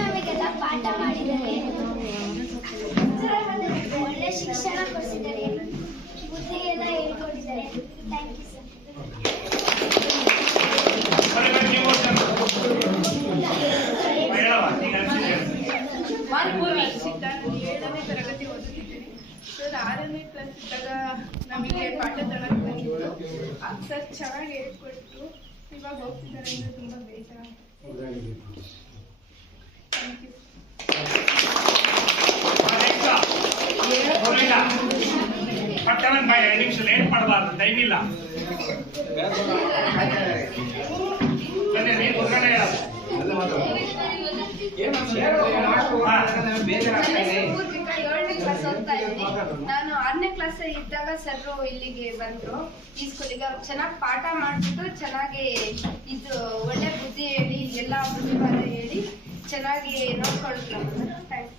ನಮಗೆಲ್ಲ ಪಾಠ ಮಾಡಿದ್ದಾರೆ, ಒಳ್ಳೆ ಶಿಕ್ಷಣ ಕೊಡಿಸಿದ್ದಾರೆ, ಬುದ್ಧಿ ಎಲ್ಲ ಹೇಳ್ಕೊಟ್ಟಿದ್ದಾರೆ. Thank you sir. ನಾನು 7ನೇ ತರಗತಿ ಓದುತ್ತಿದ್ದೀನಿ ಸರ್. 6ನೇ ಕ್ಲಾಸ್ ಇದ್ದಾಗ ನಮಗೆ ಪಾಠ ತಗೊಳಕ್ಕೆ ಬಂದಿತ್ತು. ಸರ್ ಚೆನ್ನಾಗಿ ಹೇಳ್ಕೊಟ್ಟು ಇವಾಗ ಹೋಗ್ತಿದ್ದಾರೆ ಅಂದರೆ ತುಂಬ ಬೇಜಾರಾಗ್ತದೆ. Thank you. ಪಟ್ಟಣನ್ ಬಾಯ್ 2 ನಿಮಿಷ ಲೇಟ್ ಮಾಡಬಾರ್ದು, ಟೈಮ್ ಇಲ್ಲ. ನಾನು 6ನೇ ಕ್ಲಾಸ್ ಇದ್ದಾಗ ಸರ್ ಇಲ್ಲಿಗೆ ಬಂದ್ರು, ಈ ಸ್ಕೂಲಿಗೆ. ಅವ್ರು ಚೆನ್ನಾಗಿ ಪಾಠ ಮಾಡ್ಬಿಟ್ಟು ಚೆನ್ನಾಗಿ ಇದು ಒಳ್ಳೆ ಬುದ್ಧಿ ಹೇಳಿ, ಎಲ್ಲ ಬುದ್ಧಿವಾದ ಹೇಳಿ ಚೆನ್ನಾಗಿ ನೋಡ್ಕೊಳ್ತಾರೆ. ಥ್ಯಾಂಕ್ಸ್.